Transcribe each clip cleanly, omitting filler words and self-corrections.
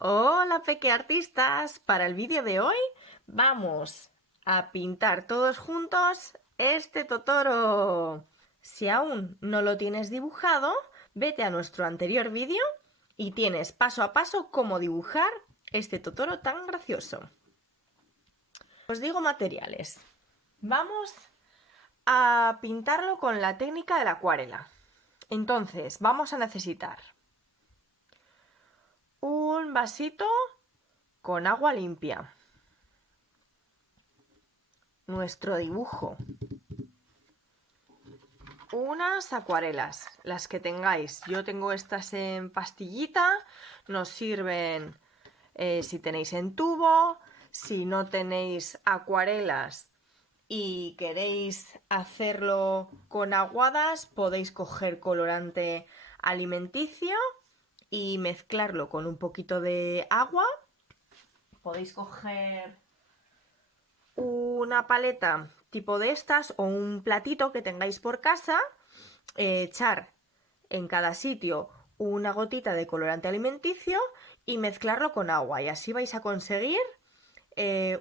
Hola pequeartistas, para el vídeo de hoy vamos a pintar todos juntos este Totoro. Si aún no lo tienes dibujado, vete a nuestro anterior vídeo y tienes paso a paso cómo dibujar este Totoro tan gracioso. Os digo materiales. Vamos a pintarlo con la técnica de la acuarela. Entonces vamos a necesitar un vasito con agua limpia, nuestro dibujo, unas acuarelas, las que tengáis. Yo tengo estas en pastillita, nos sirven si tenéis en tubo. Si no tenéis acuarelas y queréis hacerlo con aguadas, podéis coger colorante alimenticio y mezclarlo con un poquito de agua. Podéis coger una paleta tipo de estas o un platito que tengáis por casa, echar en cada sitio una gotita de colorante alimenticio y mezclarlo con agua, y así vais a conseguir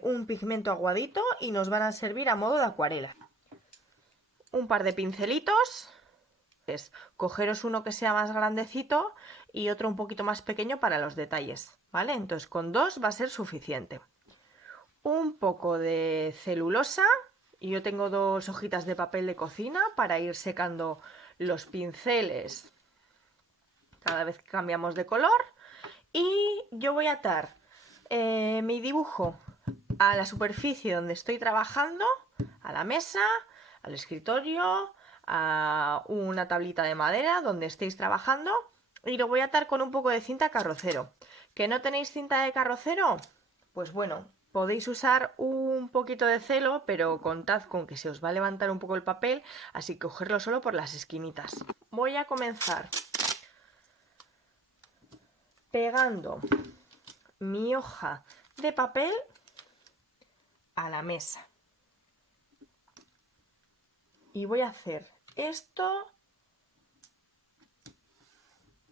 un pigmento aguadito y nos van a servir a modo de acuarela. Un par de pincelitos, es cogeros uno que sea más grandecito y otro un poquito más pequeño para los detalles, ¿vale? Entonces con dos va a ser suficiente. Un poco de celulosa, y yo tengo dos hojitas de papel de cocina para ir secando los pinceles cada vez que cambiamos de color. Y yo voy a atar mi dibujo a la superficie donde estoy trabajando, a la mesa, al escritorio, a una tablita de madera donde estéis trabajando, y lo voy a atar con un poco de cinta carrocero. ¿Que no tenéis cinta de carrocero? Pues bueno, podéis usar un poquito de celo, pero contad con que se os va a levantar un poco el papel, así que cogerlo solo por las esquinitas. Voy a comenzar pegando mi hoja de papel a la mesa. Y voy a hacer esto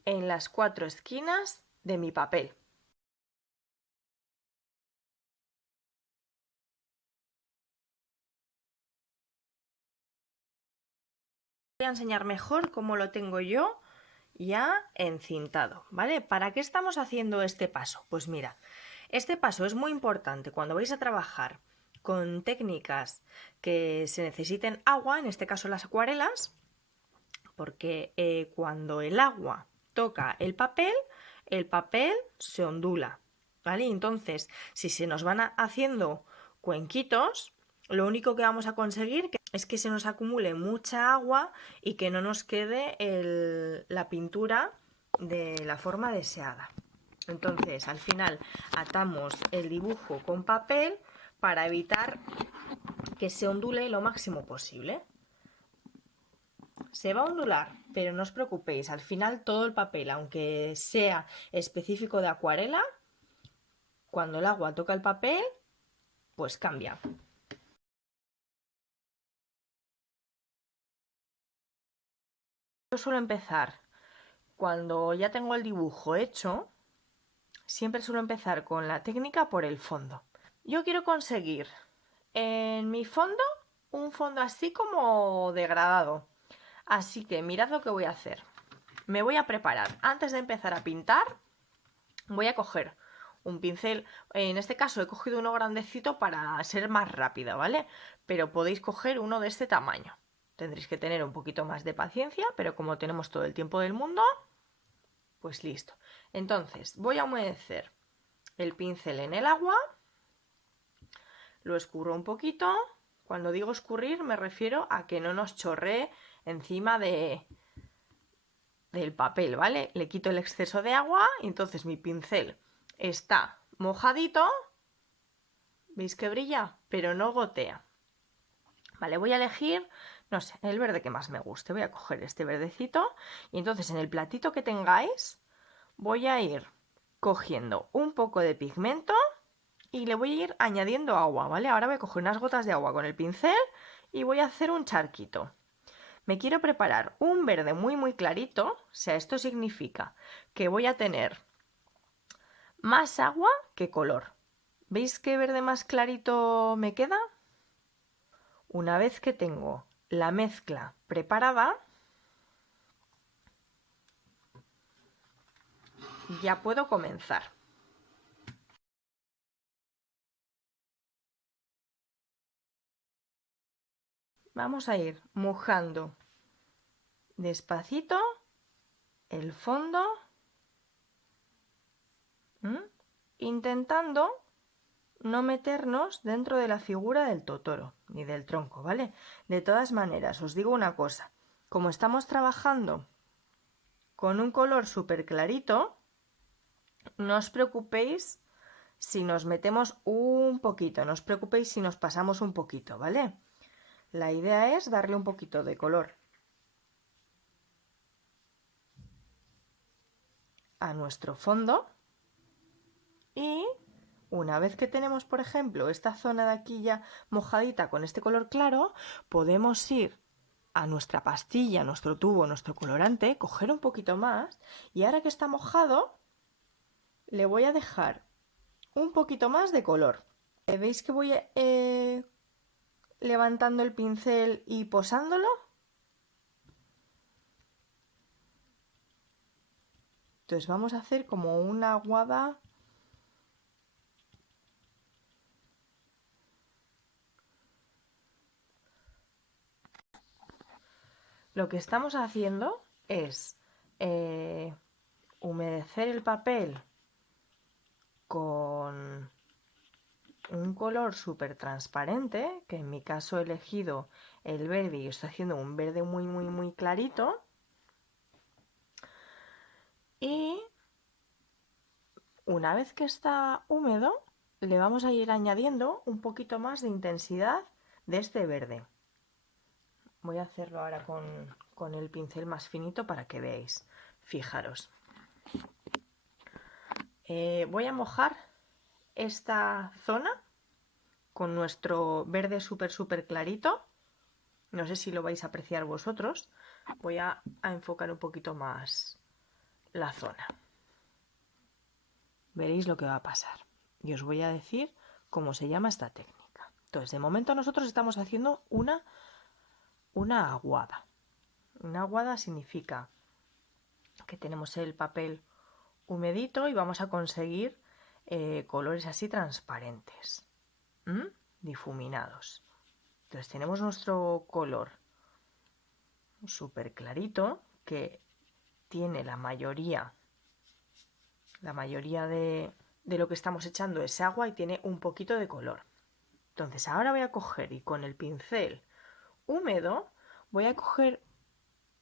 en las 4 esquinas de mi papel. Voy a enseñar mejor cómo lo tengo yo ya encintado, ¿vale? ¿Para qué estamos haciendo este paso? Pues mira, este paso es muy importante cuando vais a trabajar con técnicas que se necesiten agua, en este caso las acuarelas, porque cuando el agua toca el papel se ondula, ¿vale? Entonces, si se nos van haciendo cuenquitos, lo único que vamos a conseguir es que se nos acumule mucha agua y que no nos quede la pintura de la forma deseada. Entonces, al final atamos el dibujo con papel para evitar que se ondule lo máximo posible. Se va a ondular, pero no os preocupéis, al final todo el papel, aunque sea específico de acuarela, cuando el agua toca el papel, pues cambia. Yo suelo empezar, cuando ya tengo el dibujo hecho, siempre suelo empezar con la técnica por el fondo. Yo quiero conseguir en mi fondo un fondo así como degradado. Así que mirad lo que voy a hacer. Me voy a preparar. Antes de empezar a pintar, voy a coger un pincel. En este caso he cogido uno grandecito para ser más rápida, ¿vale? Pero podéis coger uno de este tamaño. Tendréis que tener un poquito más de paciencia, pero como tenemos todo el tiempo del mundo, pues listo. Entonces voy a humedecer el pincel en el agua, lo escurro un poquito. Cuando digo escurrir me refiero a que no nos chorree encima del papel, ¿vale? Le quito el exceso de agua y entonces mi pincel está mojadito. ¿Veis que brilla? Pero no gotea. Vale, voy a elegir, no sé, el verde que más me guste. Voy a coger este verdecito y entonces en el platito que tengáis voy a ir cogiendo un poco de pigmento y le voy a ir añadiendo agua, ¿vale? Ahora voy a coger unas gotas de agua con el pincel y voy a hacer un charquito. Me quiero preparar un verde muy clarito, o sea, esto significa que voy a tener más agua que color. ¿Veis qué verde más clarito me queda? Una vez que tengo la mezcla preparada, ya puedo comenzar. Vamos a ir mojando despacito el fondo, intentando no meternos dentro de la figura del totoro ni del tronco, ¿vale? De todas maneras, os digo una cosa, como estamos trabajando con un color súper clarito, no os preocupéis si nos metemos un poquito, no os preocupéis si nos pasamos un poquito, ¿vale? La idea es darle un poquito de color a nuestro fondo y una vez que tenemos, por ejemplo, esta zona de aquí ya mojadita con este color claro, podemos ir a nuestra pastilla, nuestro tubo, nuestro colorante, coger un poquito más y ahora que está mojado le voy a dejar un poquito más de color. ¿Veis que voy levantando el pincel y posándolo? Entonces vamos a hacer como una aguada. Lo que estamos haciendo es humedecer el papel con un color súper transparente, que en mi caso he elegido el verde y estoy haciendo un verde muy clarito. Y una vez que está húmedo, le vamos a ir añadiendo un poquito más de intensidad de este verde. Voy a hacerlo ahora con el pincel más finito para que veáis. Fijaros. Voy a mojar esta zona con nuestro verde súper clarito. No sé si lo vais a apreciar vosotros. Voy a enfocar un poquito más la zona. Veréis lo que va a pasar. Y os voy a decir cómo se llama esta técnica. Entonces, de momento nosotros estamos haciendo una aguada. Una aguada significa que tenemos el papel humedito y vamos a conseguir colores así transparentes, difuminados. Entonces tenemos nuestro color súper clarito que tiene la mayoría de lo que estamos echando es agua y tiene un poquito de color. Entonces ahora voy a coger y con el pincel húmedo voy a coger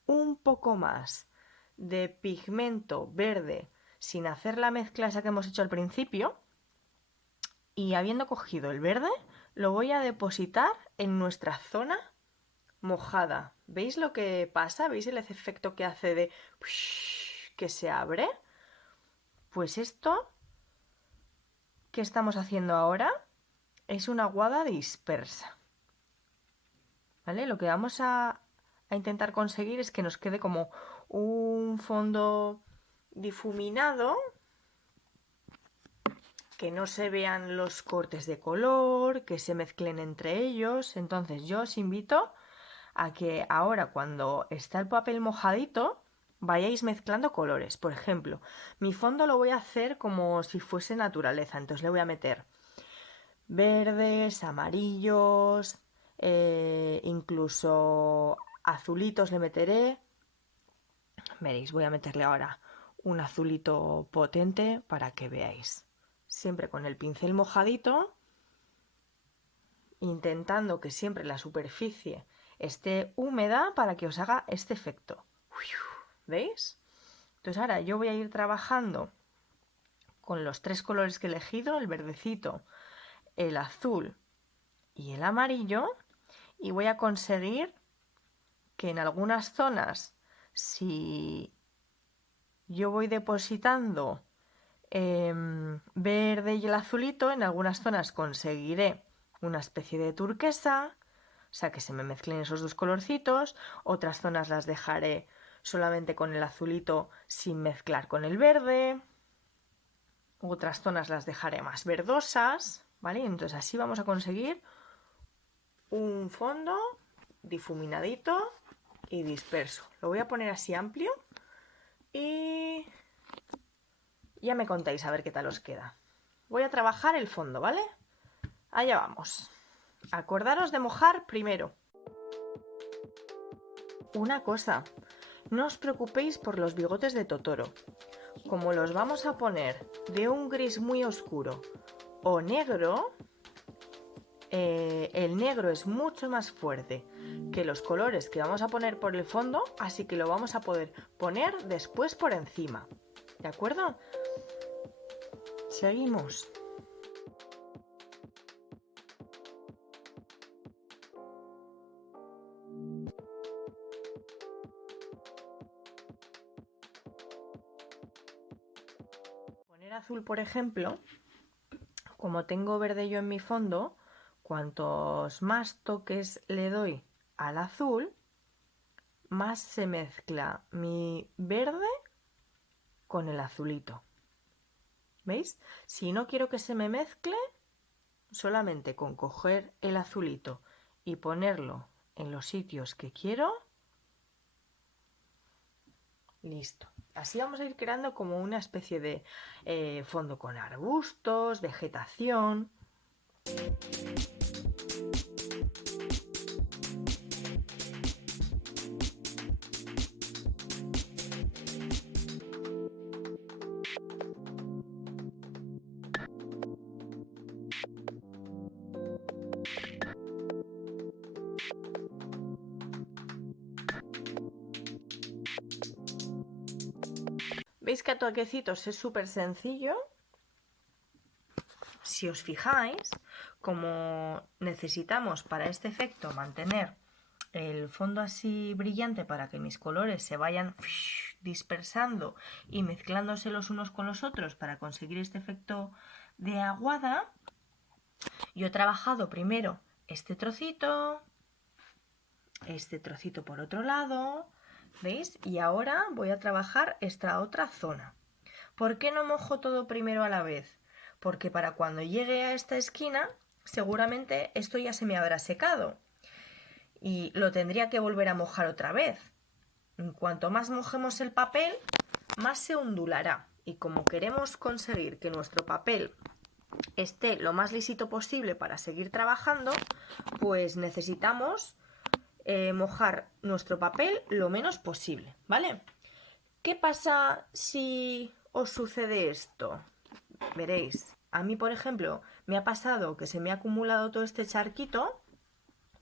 un poco más de pigmento verde sin hacer la mezcla esa que hemos hecho al principio y habiendo cogido el verde lo voy a depositar en nuestra zona mojada. ¿Veis lo que pasa? ¿Veis el efecto que hace de que se abre? Pues esto que estamos haciendo ahora es una aguada dispersa. ¿Vale? Lo que vamos a intentar conseguir es que nos quede como un fondo difuminado, que no se vean los cortes de color, que se mezclen entre ellos. Entonces yo os invito a que ahora cuando está el papel mojadito vayáis mezclando colores. Por ejemplo, mi fondo lo voy a hacer como si fuese naturaleza, entonces le voy a meter verdes, amarillos, incluso azulitos le meteré. Veréis, voy a meterle ahora un azulito potente para que veáis. Siempre con el pincel mojadito, intentando que siempre la superficie esté húmeda para que os haga este efecto. ¿Veis? Entonces ahora yo voy a ir trabajando con los tres colores que he elegido, el verdecito, el azul y el amarillo, y voy a conseguir que en algunas zonas, si yo voy depositando verde y el azulito, en algunas zonas conseguiré una especie de turquesa, o sea que se me mezclen esos dos colorcitos, otras zonas las dejaré solamente con el azulito sin mezclar con el verde. otras zonas las dejaré más verdosas, ¿vale? Entonces así vamos a conseguir un fondo difuminadito y disperso. Lo voy a poner así amplio y ya me contáis a ver qué tal os queda. Voy a trabajar el fondo, ¿vale? Allá vamos. Acordaros de mojar primero. Una cosa, no os preocupéis por los bigotes de Totoro. Como los vamos a poner de un gris muy oscuro o negro, el negro es mucho más fuerte que los colores que vamos a poner por el fondo, así que lo vamos a poder poner después por encima. ¿De acuerdo? Seguimos. Poner azul, por ejemplo, como tengo verde yo en mi fondo, cuantos más toques le doy al azul, más se mezcla mi verde con el azulito. ¿Veis? Si no quiero que se me mezcle, solamente con coger el azulito y ponerlo en los sitios que quiero, listo. Así vamos a ir creando como una especie de fondo con arbustos, vegetación. ¿Veis que a toquecitos es súper sencillo? Si os fijáis, como necesitamos para este efecto mantener el fondo así brillante para que mis colores se vayan dispersando y mezclándose los unos con los otros para conseguir este efecto de aguada, yo he trabajado primero este trocito por otro lado, ¿veis? Y ahora voy a trabajar esta otra zona. ¿Por qué no mojo todo primero a la vez? Porque para cuando llegue a esta esquina, seguramente esto ya se me habrá secado y lo tendría que volver a mojar otra vez. Cuanto más mojemos el papel, más se ondulará. Y como queremos conseguir que nuestro papel esté lo más lisito posible para seguir trabajando, pues necesitamos mojar nuestro papel lo menos posible, ¿vale? ¿Qué pasa si os sucede esto? Veréis, a mí, por ejemplo, me ha pasado que se me ha acumulado todo este charquito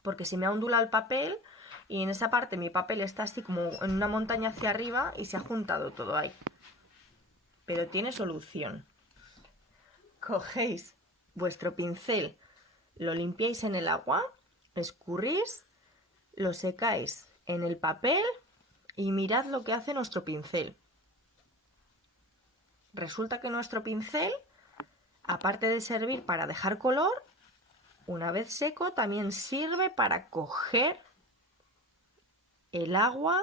porque se me ha ondulado el papel y en esa parte mi papel está así como en una montaña hacia arriba y se ha juntado todo ahí. Pero tiene solución. Cogéis vuestro pincel, lo limpiáis en el agua, escurrís, lo secáis en el papel y mirad lo que hace nuestro pincel. Resulta que nuestro pincel, aparte de servir para dejar color, una vez seco también sirve para coger el agua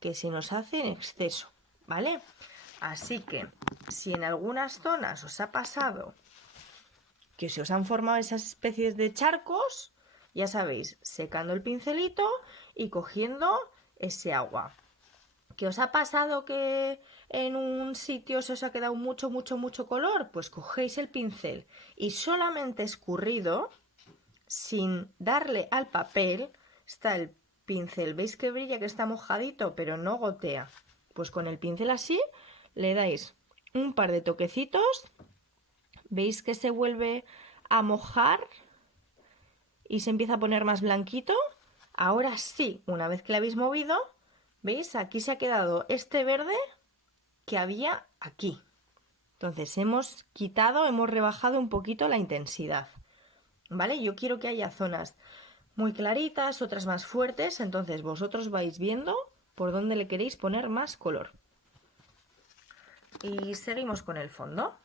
que se nos hace en exceso, ¿vale? Así que si en algunas zonas os ha pasado que se os han formado esas especies de charcos, ya sabéis, secando el pincelito y cogiendo ese agua. ¿Qué os ha pasado que en un sitio se os ha quedado mucho color? Pues cogéis el pincel y solamente escurrido, sin darle al papel, está el pincel. ¿Veis que brilla, que está mojadito, pero no gotea? Pues con el pincel así le dais un par de toquecitos. ¿Veis que se vuelve a mojar y se empieza a poner más blanquito? Ahora sí, una vez que lo habéis movido, ¿veis? Aquí se ha quedado este verde que había aquí. Entonces hemos rebajado un poquito la intensidad. ¿Vale? Yo quiero que haya zonas muy claritas, otras más fuertes, entonces vosotros vais viendo por dónde le queréis poner más color. Y seguimos con el fondo.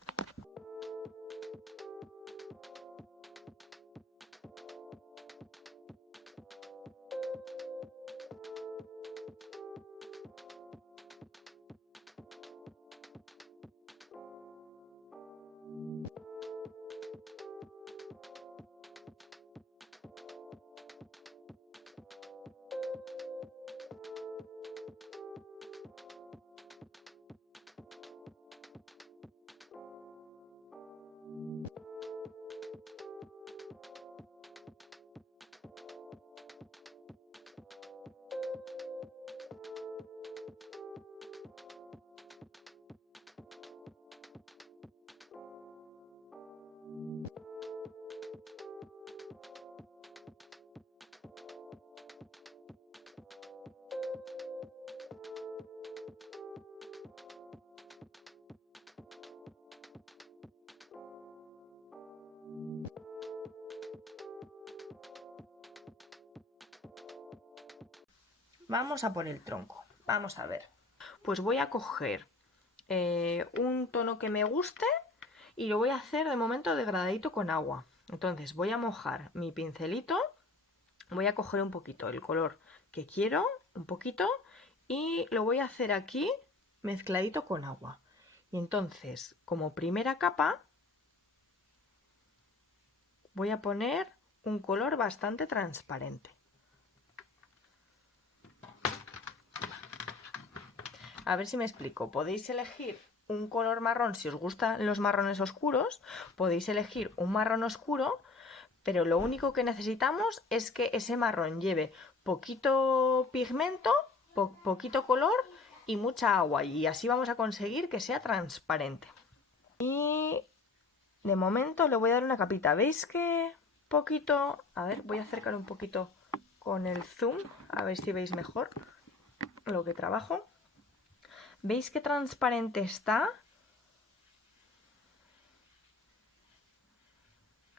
Vamos a por el tronco. Vamos a ver. Pues voy a coger un tono que me guste y lo voy a hacer de momento degradadito con agua. Entonces voy a mojar mi pincelito, voy a coger un poquito el color que quiero, un poquito, y lo voy a hacer aquí mezcladito con agua. Y entonces, como primera capa, voy a poner un color bastante transparente. A ver si me explico. Podéis elegir un color marrón si os gustan los marrones oscuros. Podéis elegir un marrón oscuro, pero lo único que necesitamos es que ese marrón lleve poquito pigmento, poquito color y mucha agua. Y así vamos a conseguir que sea transparente. Y de momento le voy a dar una capita. ¿Veis que poquito? A ver, voy a acercar un poquito con el zoom, a ver si veis mejor lo que trabajo. ¿Veis qué transparente está?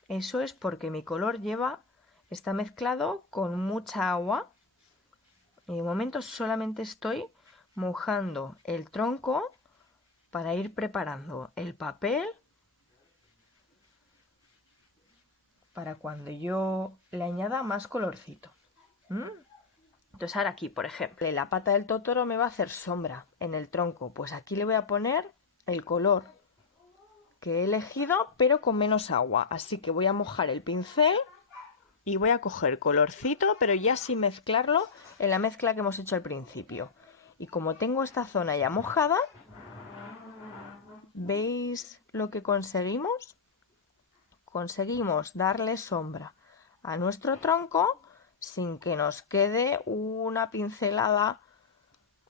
Eso es porque mi color está mezclado con mucha agua. Y de momento solamente estoy mojando el tronco para ir preparando el papel para cuando yo le añada más colorcito. Entonces ahora aquí, por ejemplo, la pata del totoro me va a hacer sombra en el tronco. Pues aquí le voy a poner el color que he elegido, pero con menos agua. Así que voy a mojar el pincel y voy a coger colorcito, pero ya sin mezclarlo en la mezcla que hemos hecho al principio. Y como tengo esta zona ya mojada, ¿veis lo que conseguimos? Conseguimos darle sombra a nuestro tronco sin que nos quede una pincelada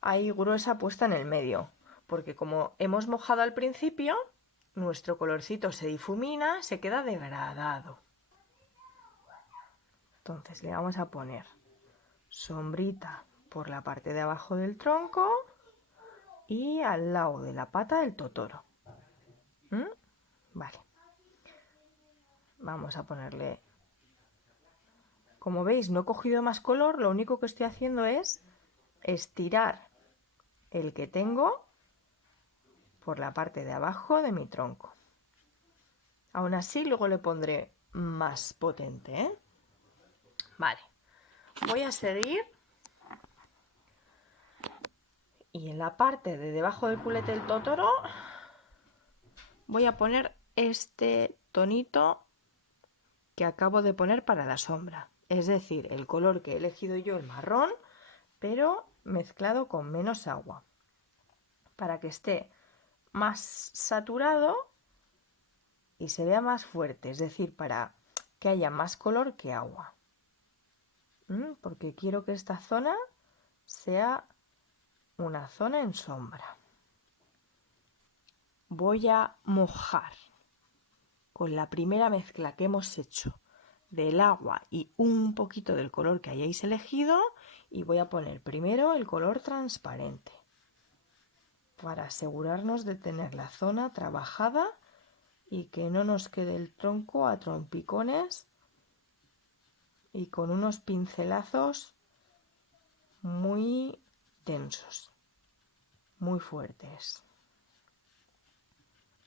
ahí gruesa puesta en el medio, porque como hemos mojado al principio, nuestro colorcito se difumina, se queda degradado. Entonces le vamos a poner sombrita por la parte de abajo del tronco y al lado de la pata del totoro. Vale. Vamos a ponerle... Como veis, no he cogido más color, lo único que estoy haciendo es estirar el que tengo por la parte de abajo de mi tronco. Aún así, luego le pondré más potente, ¿eh? Vale. Voy a seguir y en la parte de debajo del culete del totoro voy a poner este tonito que acabo de poner para la sombra. Es decir, el color que he elegido yo, el marrón, pero mezclado con menos agua. Para que esté más saturado y se vea más fuerte. Es decir, para que haya más color que agua. Porque quiero que esta zona sea una zona en sombra. Voy a mojar con la primera mezcla que hemos hecho del agua y un poquito del color que hayáis elegido y voy a poner primero el color transparente para asegurarnos de tener la zona trabajada y que no nos quede el tronco a trompicones y con unos pincelazos muy tensos, muy fuertes.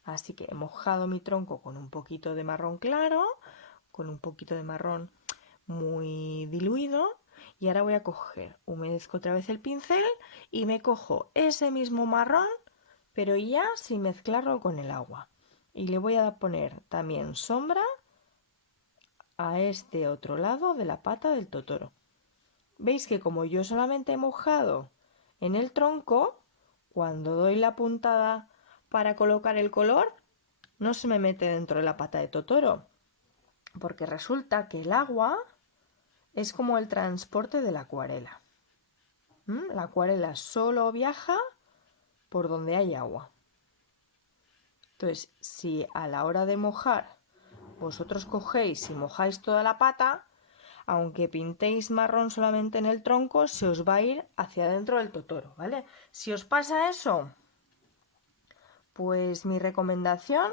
Así que he mojado mi tronco con un poquito de marrón claro, con un poquito de marrón muy diluido y ahora voy a coger, humedezco otra vez el pincel y me cojo ese mismo marrón pero ya sin mezclarlo con el agua y le voy a poner también sombra a este otro lado de la pata del totoro. Veis que como yo solamente he mojado en el tronco, cuando doy la puntada para colocar el color no se me mete dentro de la pata de totoro, porque resulta que el agua es como el transporte de la acuarela. La acuarela solo viaja por donde hay agua. Entonces, si a la hora de mojar vosotros cogéis y mojáis toda la pata, aunque pintéis marrón solamente en el tronco, se os va a ir hacia adentro del totoro, ¿vale? Si os pasa eso, pues mi recomendación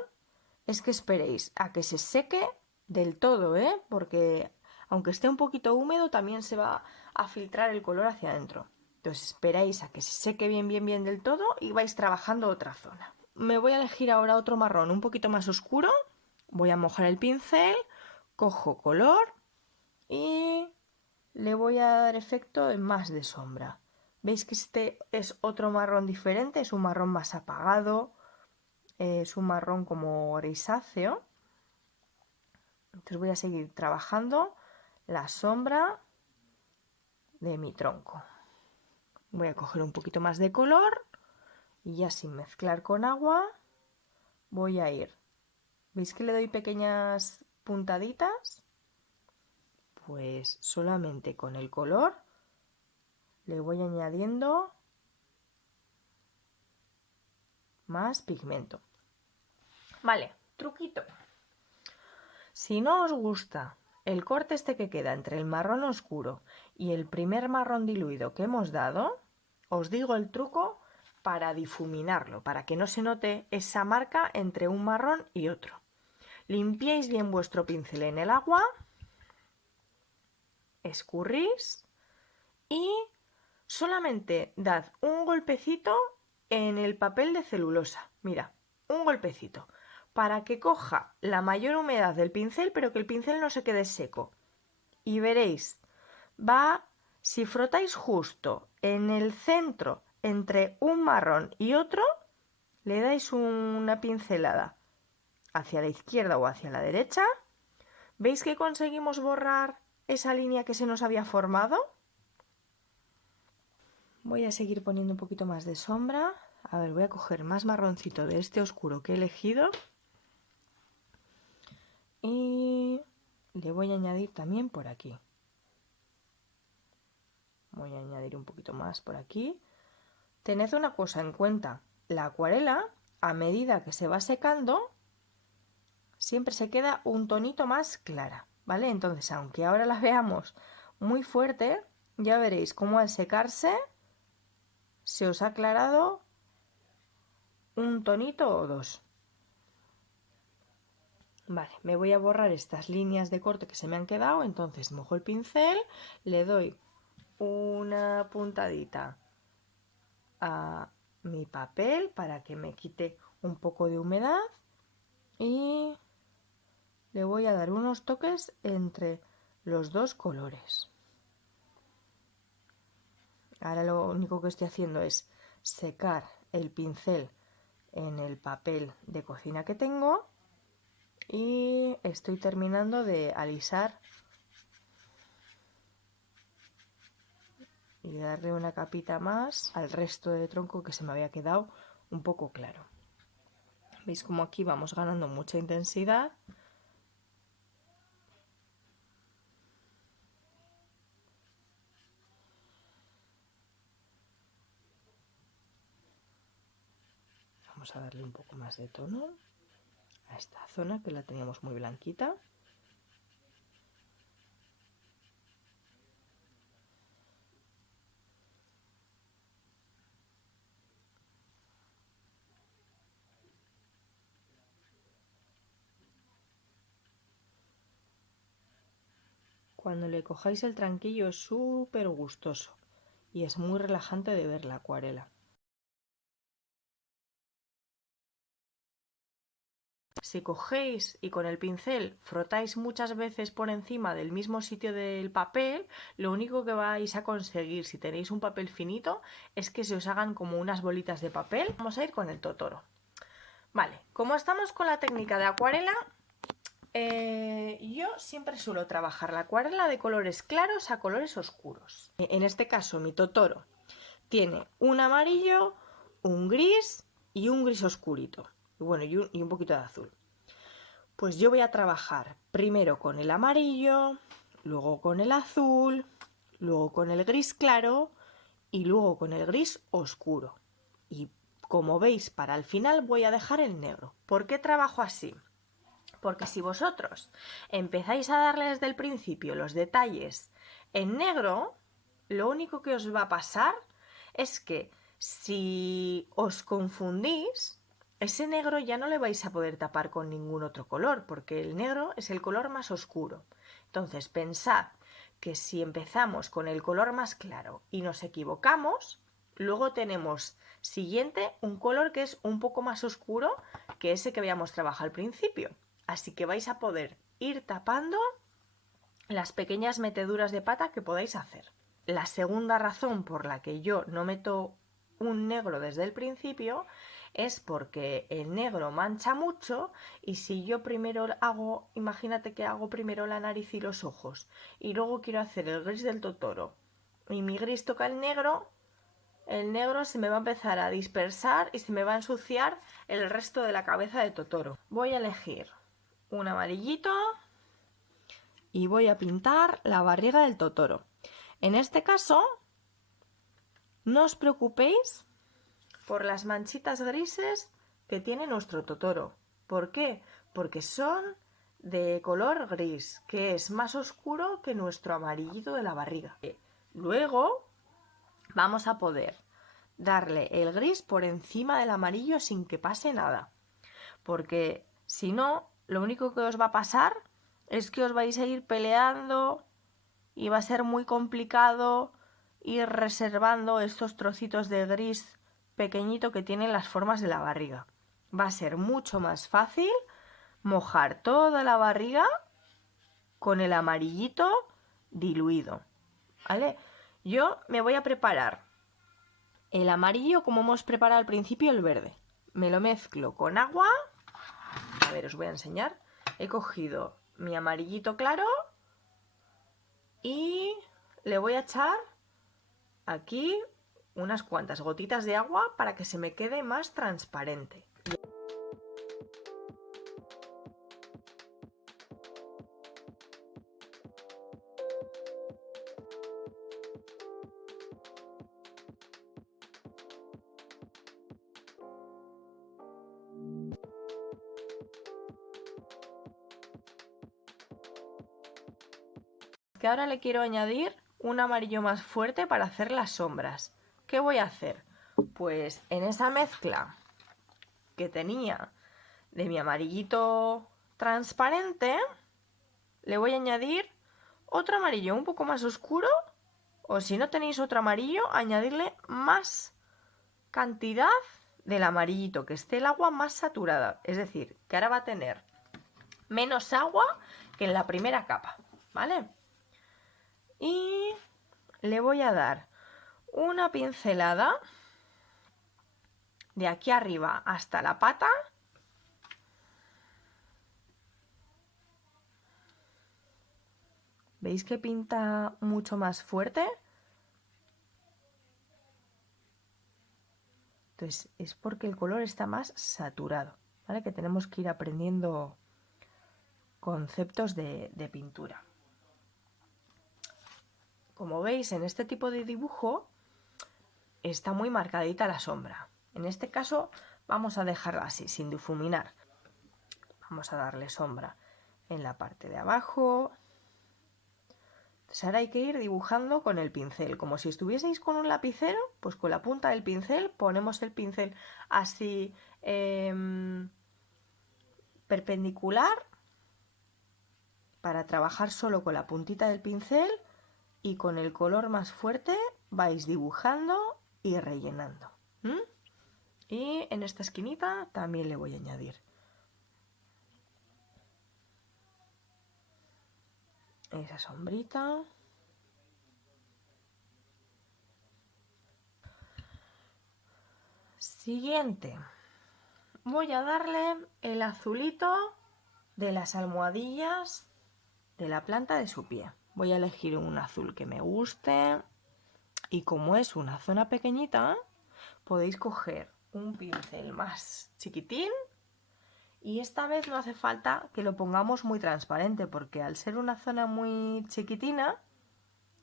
es que esperéis a que se seque del todo, porque aunque esté un poquito húmedo, también se va a filtrar el color hacia adentro. Entonces esperáis a que se seque bien del todo y vais trabajando otra zona. Me voy a elegir ahora otro marrón un poquito más oscuro. Voy a mojar el pincel, cojo color y le voy a dar efecto de más de sombra. ¿Veis que este es otro marrón diferente? Es un marrón más apagado, es un marrón como grisáceo. Entonces voy a seguir trabajando la sombra de mi tronco. Voy a coger un poquito más de color y ya sin mezclar con agua voy a ir. ¿Veis que le doy pequeñas puntaditas? Pues solamente con el color le voy añadiendo más pigmento. Vale, truquito. Si no os gusta el corte este que queda entre el marrón oscuro y el primer marrón diluido que hemos dado, os digo el truco para difuminarlo, para que no se note esa marca entre un marrón y otro. Limpiáis bien vuestro pincel en el agua, escurrís y solamente dad un golpecito en el papel de celulosa. Mira, un golpecito, para que coja la mayor humedad del pincel, pero que el pincel no se quede seco. Y veréis, si frotáis justo en el centro entre un marrón y otro, le dais una pincelada hacia la izquierda o hacia la derecha. ¿Veis que conseguimos borrar esa línea que se nos había formado? Voy a seguir poniendo un poquito más de sombra. A ver, voy a coger más marroncito de este oscuro que he elegido. Y le voy a añadir también por aquí. Voy a añadir un poquito más por aquí. Tened una cosa en cuenta. La acuarela, a medida que se va secando, siempre se queda un tonito más clara, ¿vale? Entonces, aunque ahora la veamos muy fuerte, ya veréis cómo al secarse se os ha aclarado un tonito o dos. Vale, me voy a borrar estas líneas de corte que se me han quedado, entonces mojo el pincel, le doy una puntadita a mi papel para que me quite un poco de humedad y le voy a dar unos toques entre los dos colores. Ahora lo único que estoy haciendo es secar el pincel en el papel de cocina que tengo y estoy terminando de alisar y darle una capita más al resto de tronco que se me había quedado un poco claro. ¿Veis como aquí vamos ganando mucha intensidad? Vamos a darle un poco más de tono a esta zona que la teníamos muy blanquita. Cuando le cojáis el tranquillo es súper gustoso y es muy relajante de ver la acuarela. Si cogéis y con el pincel frotáis muchas veces por encima del mismo sitio del papel, lo único que vais a conseguir si tenéis un papel finito es que se os hagan como unas bolitas de papel. Vamos a ir con el Totoro. Vale, como estamos con la técnica de acuarela, yo siempre suelo trabajar la acuarela de colores claros a colores oscuros. En este caso mi Totoro tiene un amarillo, un gris y un gris oscurito. Y bueno, y un poquito de azul. Pues yo voy a trabajar primero con el amarillo, luego con el azul, luego con el gris claro y luego con el gris oscuro. Y como veis, para el final voy a dejar el negro. ¿Por qué trabajo así? Porque si vosotros empezáis a darle desde el principio los detalles en negro, lo único que os va a pasar es que si os confundís, ese negro ya no le vais a poder tapar con ningún otro color, porque el negro es el color más oscuro. Entonces, pensad que si empezamos con el color más claro y nos equivocamos, luego tenemos siguiente un color que es un poco más oscuro que ese que habíamos trabajado al principio. Así que vais a poder ir tapando las pequeñas meteduras de pata que podáis hacer. La segunda razón por la que yo no meto un negro desde el principio es porque el negro mancha mucho y si yo primero hago, imagínate que hago primero la nariz y los ojos y luego quiero hacer el gris del Totoro y mi gris toca el negro se me va a empezar a dispersar y se me va a ensuciar el resto de la cabeza de Totoro. Voy a elegir un amarillito y voy a pintar la barriga del Totoro. En este caso, no os preocupéis por las manchitas grises que tiene nuestro Totoro. ¿Por qué? Porque son de color gris, que es más oscuro que nuestro amarillito de la barriga. Luego vamos a poder darle el gris por encima del amarillo sin que pase nada. Porque si no, lo único que os va a pasar es que os vais a ir peleando y va a ser muy complicado ir reservando estos trocitos de gris pequeñito que tienen las formas de la barriga. Va a ser mucho más fácil mojar toda la barriga con el amarillito diluido, ¿vale? Yo me voy a preparar el amarillo como hemos preparado al principio el verde. Me lo mezclo con agua. A ver, os voy a enseñar. He cogido mi amarillito claro y le voy a echar aquí unas cuantas gotitas de agua para que se me quede más transparente. Que ahora le quiero añadir un amarillo más fuerte para hacer las sombras. ¿Qué voy a hacer? Pues en esa mezcla que tenía de mi amarillito transparente, le voy a añadir otro amarillo un poco más oscuro, o si no tenéis otro amarillo, añadirle más cantidad del amarillito, que esté el agua más saturada. Es decir, que ahora va a tener menos agua que en la primera capa, ¿vale? Y le voy a dar una pincelada de aquí arriba hasta la pata. ¿Veis que pinta mucho más fuerte? Entonces es porque el color está más saturado, ¿vale? Que tenemos que ir aprendiendo conceptos de pintura. Como veis, en este tipo de dibujo está muy marcadita la sombra. En este caso vamos a dejarla así, sin difuminar. Vamos a darle sombra en la parte de abajo. Entonces ahora hay que ir dibujando con el pincel, como si estuvieseis con un lapicero, pues con la punta del pincel ponemos el pincel así perpendicular para trabajar solo con la puntita del pincel y con el color más fuerte vais dibujando y rellenando. Y en esta esquinita también le voy a añadir esa sombrita. Siguiente, voy a darle el azulito de las almohadillas de la planta de su pie. Voy a elegir un azul que me guste y como es una zona pequeñita, podéis coger un pincel más chiquitín y esta vez no hace falta que lo pongamos muy transparente porque al ser una zona muy chiquitina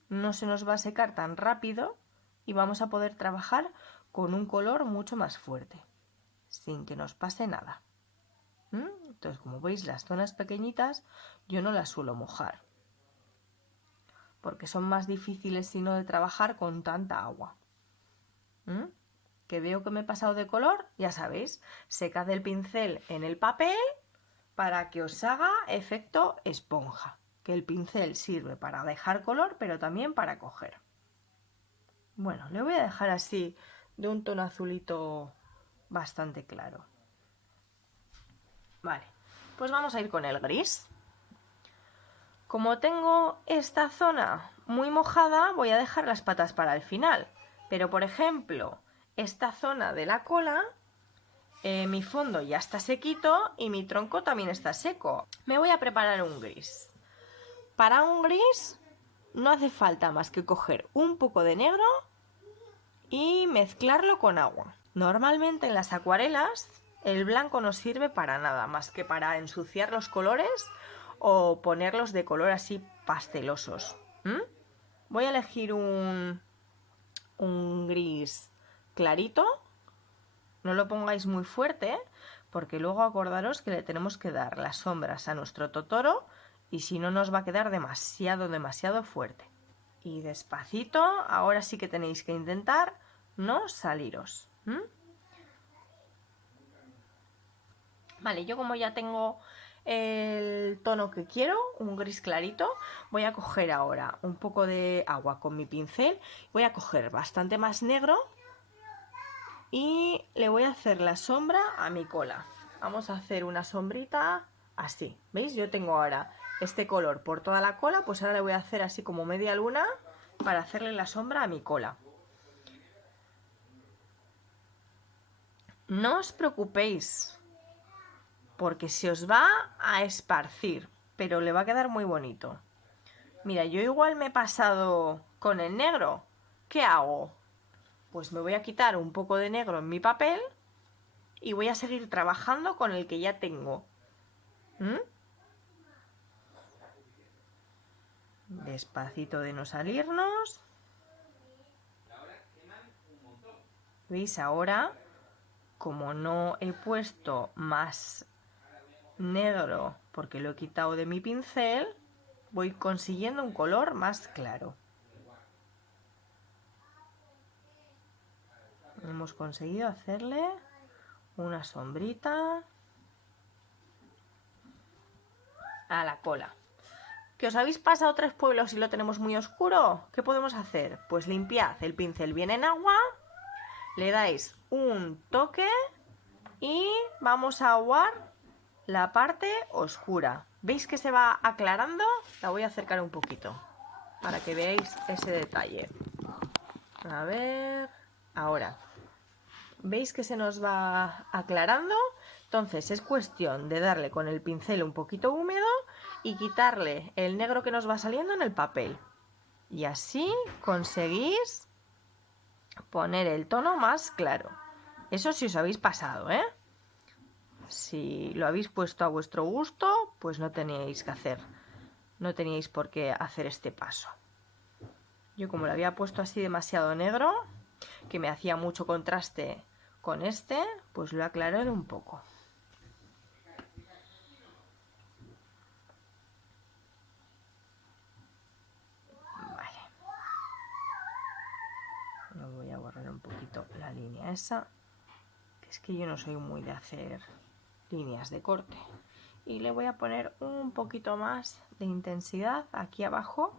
no se nos va a secar tan rápido y vamos a poder trabajar con un color mucho más fuerte sin que nos pase nada. Entonces, como veis, las zonas pequeñitas yo no las suelo mojar porque son más difíciles si no de trabajar con tanta agua. que veo que me he pasado de color, ya sabéis, secad el pincel en el papel para que os haga efecto esponja. Que el pincel sirve para dejar color, pero también para coger. Bueno, le voy a dejar así de un tono azulito bastante claro. Vale, pues vamos a ir con el gris. Como tengo esta zona muy mojada, voy a dejar las patas para el final. Pero, por ejemplo, esta zona de la cola, mi fondo ya está sequito y mi tronco también está seco. Me voy a preparar un gris. Para un gris no hace falta más que coger un poco de negro y mezclarlo con agua. Normalmente en las acuarelas el blanco no sirve para nada más que para ensuciar los colores o ponerlos de color así pastelosos. Voy a elegir un gris clarito. No lo pongáis muy fuerte, porque luego acordaros que le tenemos que dar las sombras a nuestro Totoro y si no nos va a quedar demasiado fuerte. Y despacito, ahora sí que tenéis que intentar no saliros. Vale, yo como ya tengo el tono que quiero, un gris clarito, voy a coger ahora un poco de agua con mi pincel, voy a coger bastante más negro y le voy a hacer la sombra a mi cola. Vamos a hacer una sombrita así, ¿veis? Yo tengo ahora este color por toda la cola, pues ahora le voy a hacer así como media luna para hacerle la sombra a mi cola. No os preocupéis, porque se os va a esparcir, pero le va a quedar muy bonito. Mira, yo igual me he pasado con el negro. ¿Qué hago? Pues me voy a quitar un poco de negro en mi papel y voy a seguir trabajando con el que ya tengo. Despacito de no salirnos. ¿Veis? Ahora, como no he puesto más negro porque lo he quitado de mi pincel, voy consiguiendo un color más claro. Hemos conseguido hacerle una sombrita a la cola. ¿Que os habéis pasado 3 pueblos y lo tenemos muy oscuro? ¿Qué podemos hacer? Pues limpiad el pincel bien en agua, le dais un toque y vamos a aguar la parte oscura. ¿Veis que se va aclarando? La voy a acercar un poquito para que veáis ese detalle. A ver, ahora. ¿Veis que se nos va aclarando? Entonces es cuestión de darle con el pincel un poquito húmedo y quitarle el negro que nos va saliendo en el papel. Y así conseguís poner el tono más claro. Eso si os habéis pasado, ¿eh? Si lo habéis puesto a vuestro gusto, pues no teníais que hacer. No teníais por qué hacer este paso. Yo como lo había puesto así demasiado negro, que me hacía mucho contraste con este, pues lo aclaré un poco. Vale. Lo voy a borrar un poquito la línea esa, que es que yo no soy muy de hacer líneas de corte. Y le voy a poner un poquito más de intensidad aquí abajo,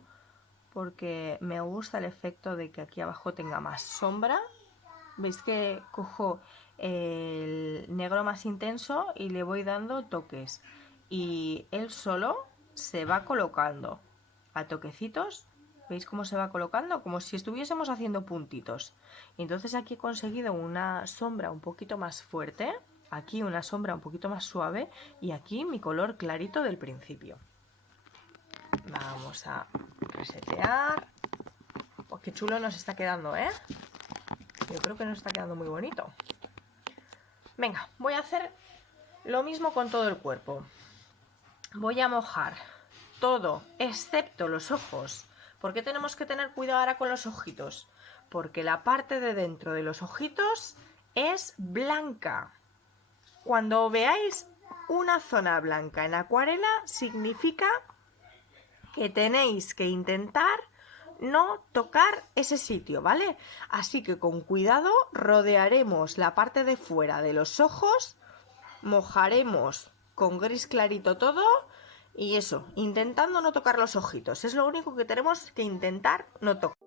porque me gusta el efecto de que aquí abajo tenga más sombra. Veis que cojo el negro más intenso y le voy dando toques y él solo se va colocando a toquecitos. ¿Veis cómo se va colocando? Como si estuviésemos haciendo puntitos. Y entonces aquí he conseguido una sombra un poquito más fuerte, aquí una sombra un poquito más suave y aquí mi color clarito del principio. Vamos a resetear. Pues qué chulo nos está quedando, ¿eh? Yo creo que nos está quedando muy bonito. Venga, voy a hacer lo mismo con todo el cuerpo. Voy a mojar todo, excepto los ojos. ¿Por qué tenemos que tener cuidado ahora con los ojitos? Porque la parte de dentro de los ojitos es blanca. Cuando veáis una zona blanca en acuarela, significa que tenéis que intentar no tocar ese sitio, ¿vale? Así que con cuidado rodearemos la parte de fuera de los ojos, mojaremos con gris clarito todo y eso, intentando no tocar los ojitos. Es lo único que tenemos que intentar no tocar.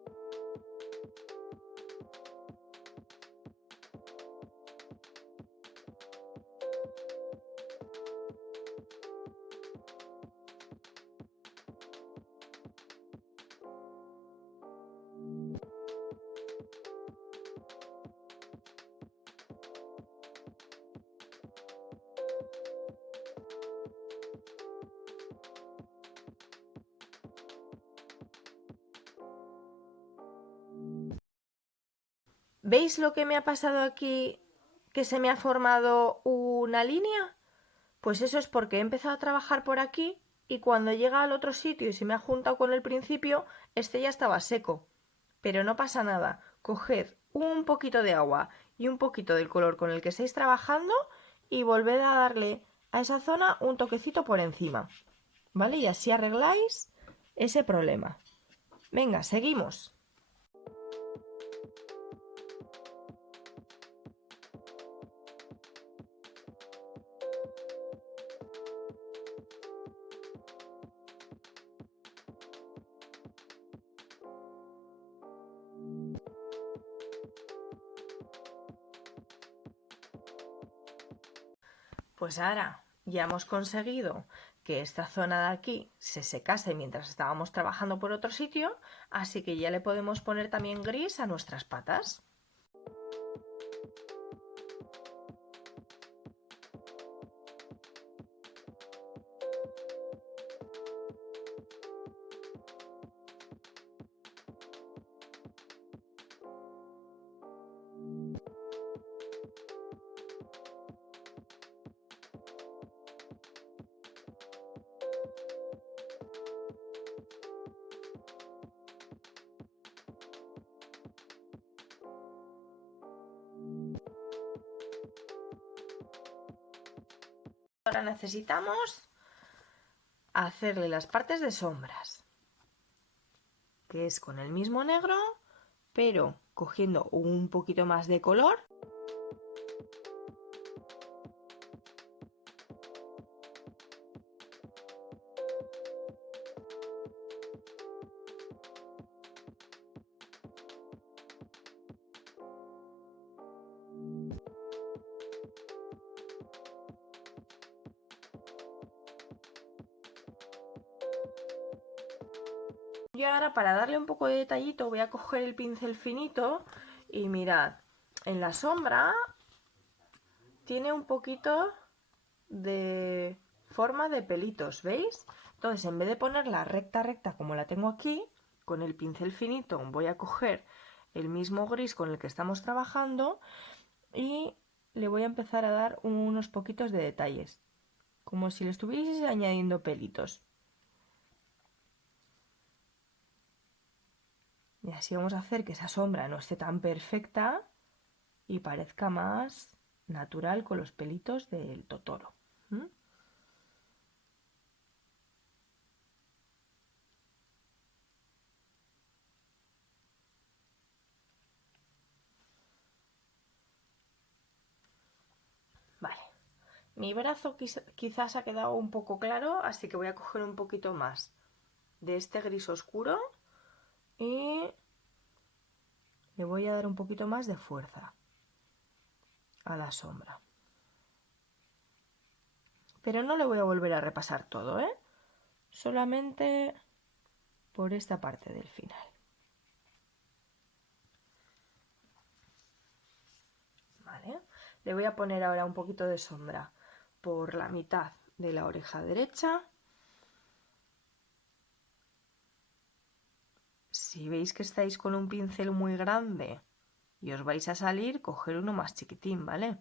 ¿Veis lo que me ha pasado aquí? ¿Que se me ha formado una línea? Pues eso es porque he empezado a trabajar por aquí y cuando llega al otro sitio y se me ha juntado con el principio, este ya estaba seco. Pero no pasa nada. Coged un poquito de agua y un poquito del color con el que estáis trabajando y volved a darle a esa zona un toquecito por encima. ¿Vale? Y así arregláis ese problema. Venga, seguimos. Pues ahora ya hemos conseguido que esta zona de aquí se secase mientras estábamos trabajando por otro sitio, así que ya le podemos poner también gris a nuestras patas. Ahora necesitamos hacerle las partes de sombras, que es con el mismo negro, pero cogiendo un poquito más de color. Y ahora para darle un poco de detallito voy a coger el pincel finito y mirad, en la sombra tiene un poquito de forma de pelitos, ¿veis? Entonces en vez de ponerla recta recta como la tengo aquí, con el pincel finito voy a coger el mismo gris con el que estamos trabajando y le voy a empezar a dar unos poquitos de detalles, como si le estuvieses añadiendo pelitos. Y así vamos a hacer que esa sombra no esté tan perfecta y parezca más natural con los pelitos del Totoro. ¿Mm? Vale. Mi brazo quizás ha quedado un poco claro, así que voy a coger un poquito más de este gris oscuro y le voy a dar un poquito más de fuerza a la sombra. Pero no le voy a volver a repasar todo, ¿eh? Solamente por esta parte del final. ¿Vale? Le voy a poner ahora un poquito de sombra por la mitad de la oreja derecha. Si veis que estáis con un pincel muy grande y os vais a salir, coger uno más chiquitín, ¿vale?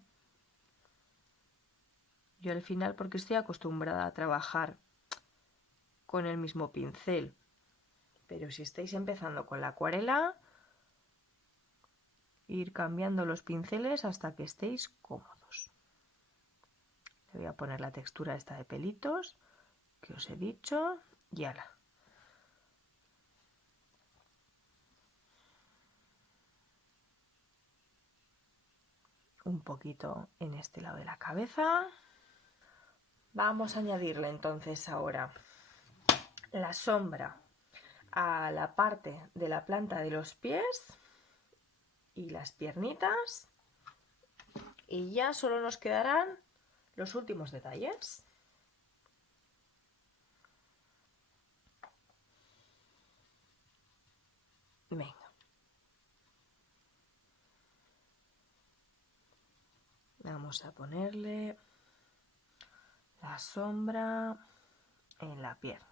Yo al final, porque estoy acostumbrada a trabajar con el mismo pincel, pero si estáis empezando con la acuarela, ir cambiando los pinceles hasta que estéis cómodos. Le voy a poner la textura esta de pelitos que os he dicho y ala. un poquito en este lado de la cabeza. Vamos a añadirle entonces ahora la sombra a la parte de la planta de los pies y las piernitas, y ya solo nos quedarán los últimos detalles. Venga, vamos a ponerle la sombra en la pierna.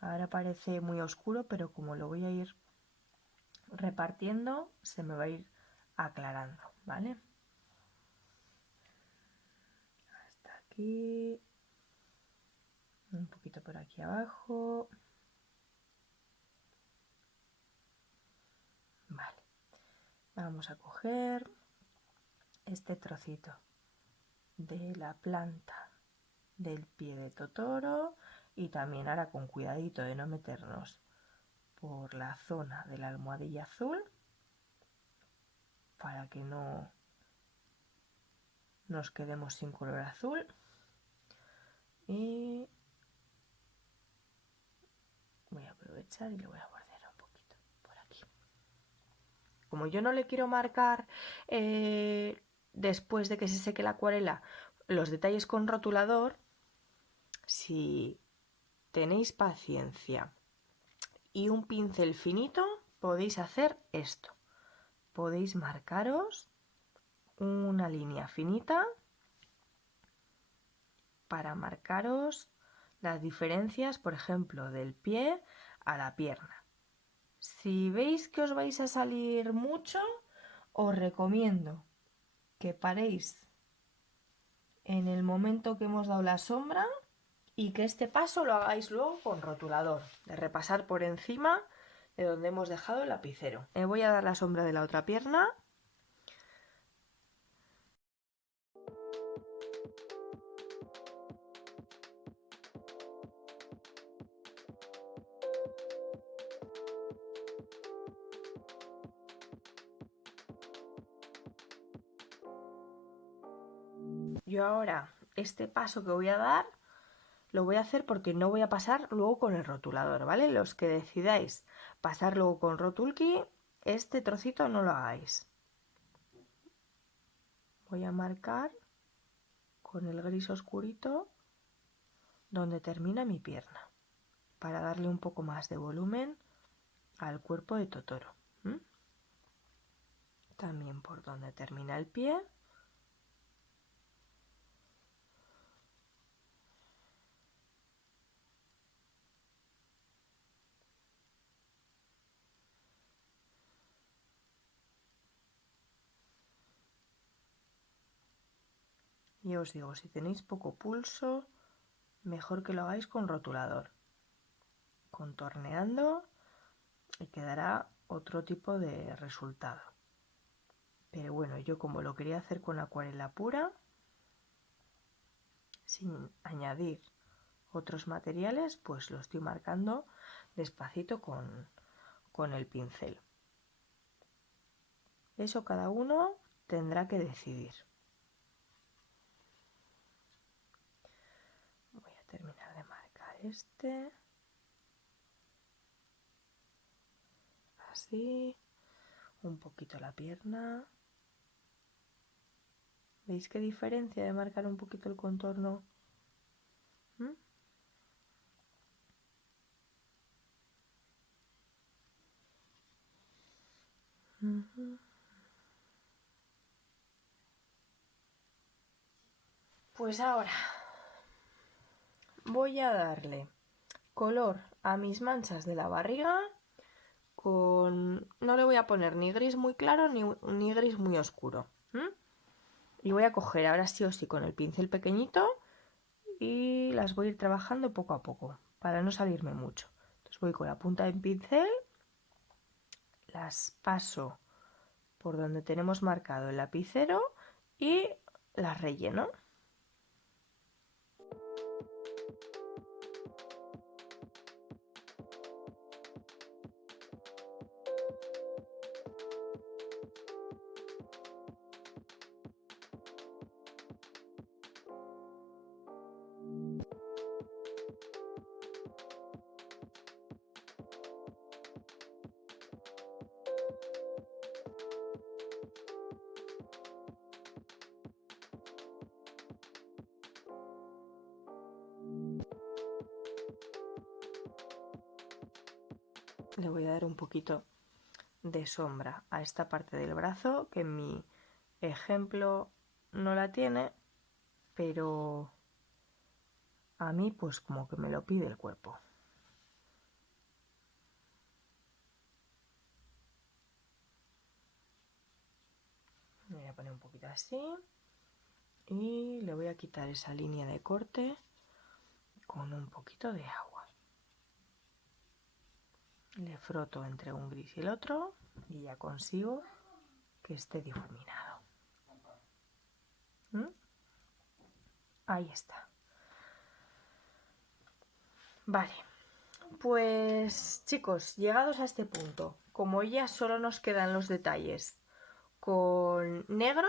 Ahora parece muy oscuro, pero como lo voy a ir repartiendo, se me va a ir aclarando, ¿vale? Hasta aquí, un poquito por aquí abajo. Vale, vamos a coger este trocito de la planta del pie de Totoro y también ahora con cuidadito de no meternos por la zona de la almohadilla azul para que no nos quedemos sin color azul, y voy a aprovechar y le voy a bordear un poquito por aquí. Como yo no le quiero marcar después de que se seque la acuarela los detalles con rotulador, si tenéis paciencia y un pincel finito podéis hacer esto. Podéis marcaros una línea finita para marcaros las diferencias, por ejemplo, del pie a la pierna. Si veis que os vais a salir mucho, os recomiendo que paréis en el momento que hemos dado la sombra y que este paso lo hagáis luego con rotulador, de repasar por encima de donde hemos dejado el lapicero. Voy a dar la sombra de la otra pierna. Yo ahora este paso que voy a dar lo voy a hacer porque no voy a pasar luego con el rotulador, ¿vale? Los que decidáis pasar luego con Rotulki, este trocito no lo hagáis. Voy a marcar con el gris oscurito donde termina mi pierna para darle un poco más de volumen al cuerpo de Totoro. También por donde termina el pie. Y os digo, si tenéis poco pulso, mejor que lo hagáis con rotulador, contorneando, y quedará otro tipo de resultado. Pero bueno, yo como lo quería hacer con acuarela pura, sin añadir otros materiales, pues lo estoy marcando despacito con el pincel. Eso cada uno tendrá que decidir. Voy a terminar de marcar este. Así. Un poquito la pierna. ¿Veis qué diferencia de marcar un poquito el contorno? Pues ahora voy a darle color a mis manchas de la barriga no le voy a poner ni gris muy claro ni gris muy oscuro. Y voy a coger ahora sí o sí con el pincel pequeñito y las voy a ir trabajando poco a poco para no salirme mucho. Entonces voy con la punta del pincel, las paso por donde tenemos marcado el lapicero y las relleno. le voy a dar un poquito de sombra a esta parte del brazo, que en mi ejemplo no la tiene, pero a mí pues como que me lo pide el cuerpo. Me voy a poner un poquito así y le voy a quitar esa línea de corte con un poquito de agua. Le froto entre un gris y el otro y ya consigo que esté difuminado. ¿Mm? Ahí está. Vale, pues chicos, llegados a este punto, como ya solo nos quedan los detalles con negro,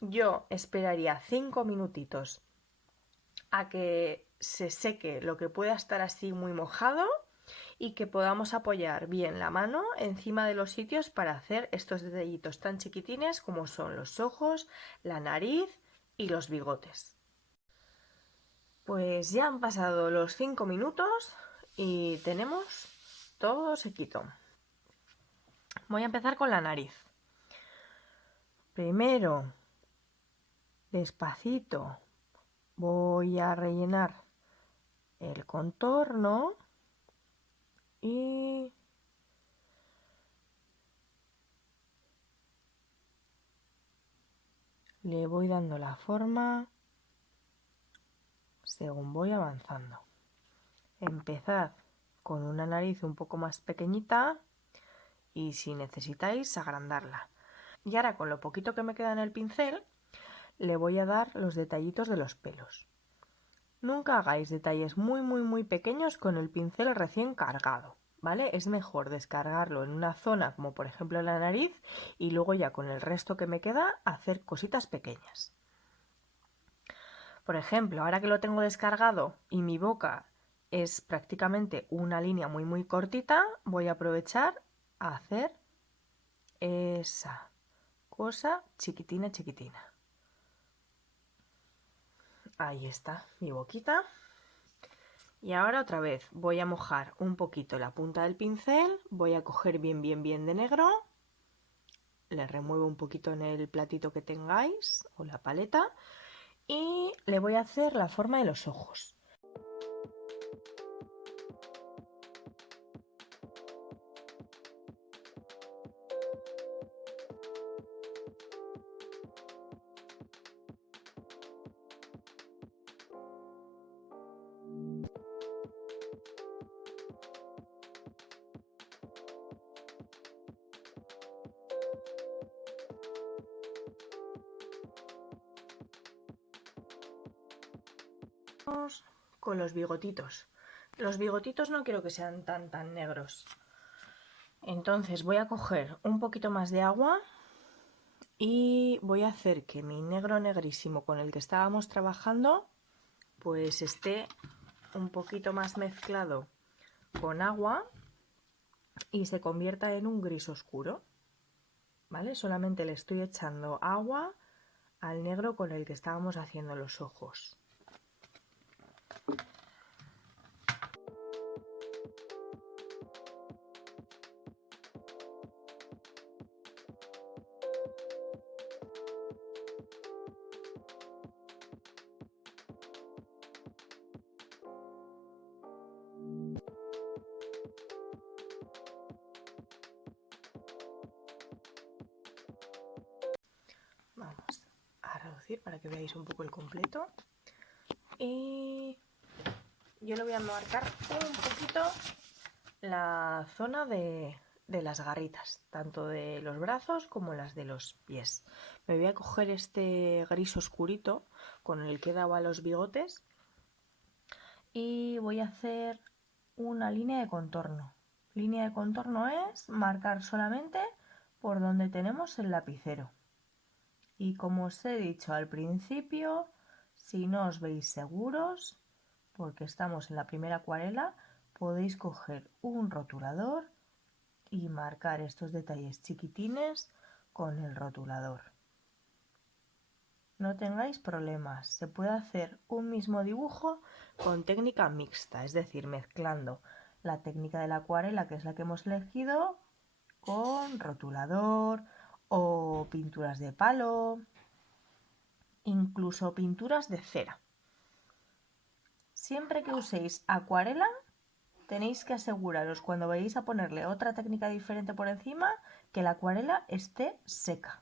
yo esperaría 5 minutitos a que se seque lo que pueda estar así muy mojado y que podamos apoyar bien la mano encima de los sitios para hacer estos detallitos tan chiquitines como son los ojos, la nariz y los bigotes. Pues ya han pasado los 5 minutos y tenemos todo sequito. Voy a empezar con la nariz. Primero, despacito, voy a rellenar el contorno y le voy dando la forma según voy avanzando. Empezad con una nariz un poco más pequeñita y si necesitáis agrandarla. Y ahora con lo poquito que me queda en el pincel le voy a dar los detallitos de los pelos. Nunca hagáis detalles muy pequeños con el pincel recién cargado, ¿vale? Es mejor descargarlo en una zona como por ejemplo la nariz y luego ya con el resto que me queda hacer cositas pequeñas. Por ejemplo, ahora que lo tengo descargado y mi boca es prácticamente una línea muy cortita, voy a aprovechar a hacer esa cosa chiquitina. Ahí está mi boquita. Y ahora otra vez voy a mojar un poquito la punta del pincel, voy a coger bien de negro, le remuevo un poquito en el platito que tengáis o la paleta y le voy a hacer la forma de los ojos. Con los bigotitos. Los bigotitos no quiero que sean tan negros. Entonces voy a coger un poquito más de agua y voy a hacer que mi negro negrísimo con el que estábamos trabajando pues esté un poquito más mezclado con agua y se convierta en un gris oscuro, ¿vale? Solamente le estoy echando agua al negro con el que estábamos haciendo los ojos. Vamos a reducir para que veáis un poco el completo. Y yo le voy a marcar un poquito la zona de las garritas, tanto de los brazos como las de los pies. Me voy a coger este gris oscurito con el que daba los bigotes y voy a hacer una línea de contorno. Línea de contorno es marcar solamente por donde tenemos el lapicero. Y como os he dicho al principio, si no os veis seguros, porque estamos en la primera acuarela, podéis coger un rotulador y marcar estos detalles chiquitines con el rotulador. No tengáis problemas, se puede hacer un mismo dibujo con técnica mixta, es decir, mezclando la técnica de la acuarela, que es la que hemos elegido, con rotulador o pinturas de palo, incluso pinturas de cera. Siempre que uséis acuarela, tenéis que aseguraros cuando vayáis a ponerle otra técnica diferente por encima que la acuarela esté seca.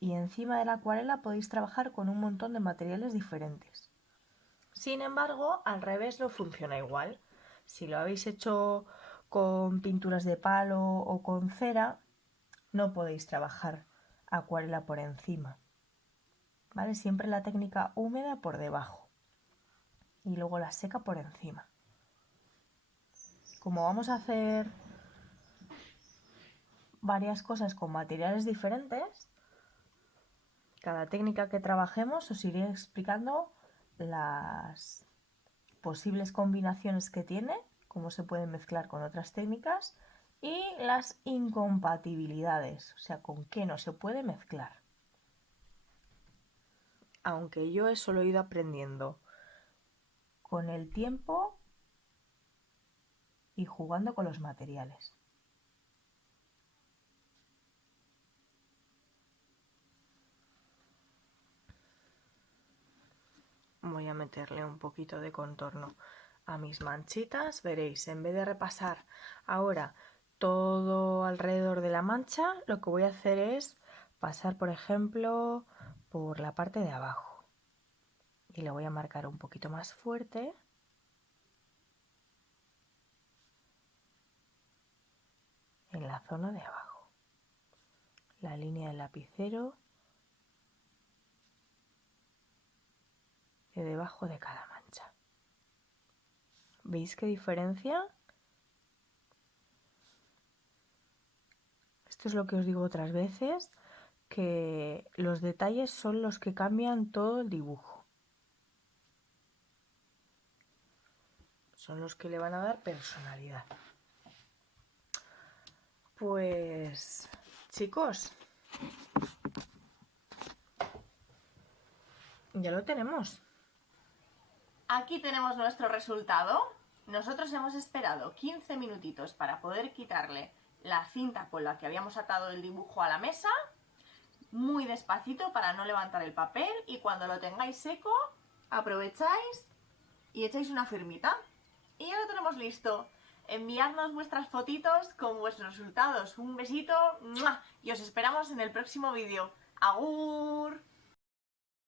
Y encima de la acuarela podéis trabajar con un montón de materiales diferentes. Sin embargo, al revés no funciona igual. Si lo habéis hecho con pinturas de palo o con cera, no podéis trabajar acuarela por encima. ¿Vale? Siempre la técnica húmeda por debajo y luego la seca por encima. Como vamos a hacer varias cosas con materiales diferentes, cada técnica que trabajemos os iré explicando las posibles combinaciones que tiene, cómo se pueden mezclar con otras técnicas y las incompatibilidades, o sea, con qué no se puede mezclar. Aunque yo eso lo he ido aprendiendo con el tiempo y jugando con los materiales. Voy a meterle un poquito de contorno a mis manchitas. Veréis, en vez de repasar ahora todo alrededor de la mancha, lo que voy a hacer es pasar, por ejemplo, por la parte de abajo. Y le voy a marcar un poquito más fuerte. En la zona de abajo. La línea del lapicero de debajo de cada mancha. ¿Veis qué diferencia? Esto es lo que os digo otras veces, que los detalles son los que cambian todo el dibujo. Son los que le van a dar personalidad. Pues, chicos, ya lo tenemos. Aquí tenemos nuestro resultado. Nosotros hemos esperado 15 minutitos para poder quitarle la cinta con la que habíamos atado el dibujo a la mesa, muy despacito para no levantar el papel, y cuando lo tengáis seco aprovecháis y echáis una firmita y ya lo tenemos listo. Enviadnos vuestras fotitos con vuestros resultados. Un besito ¡mua! Y os esperamos en el próximo vídeo. ¡Agur!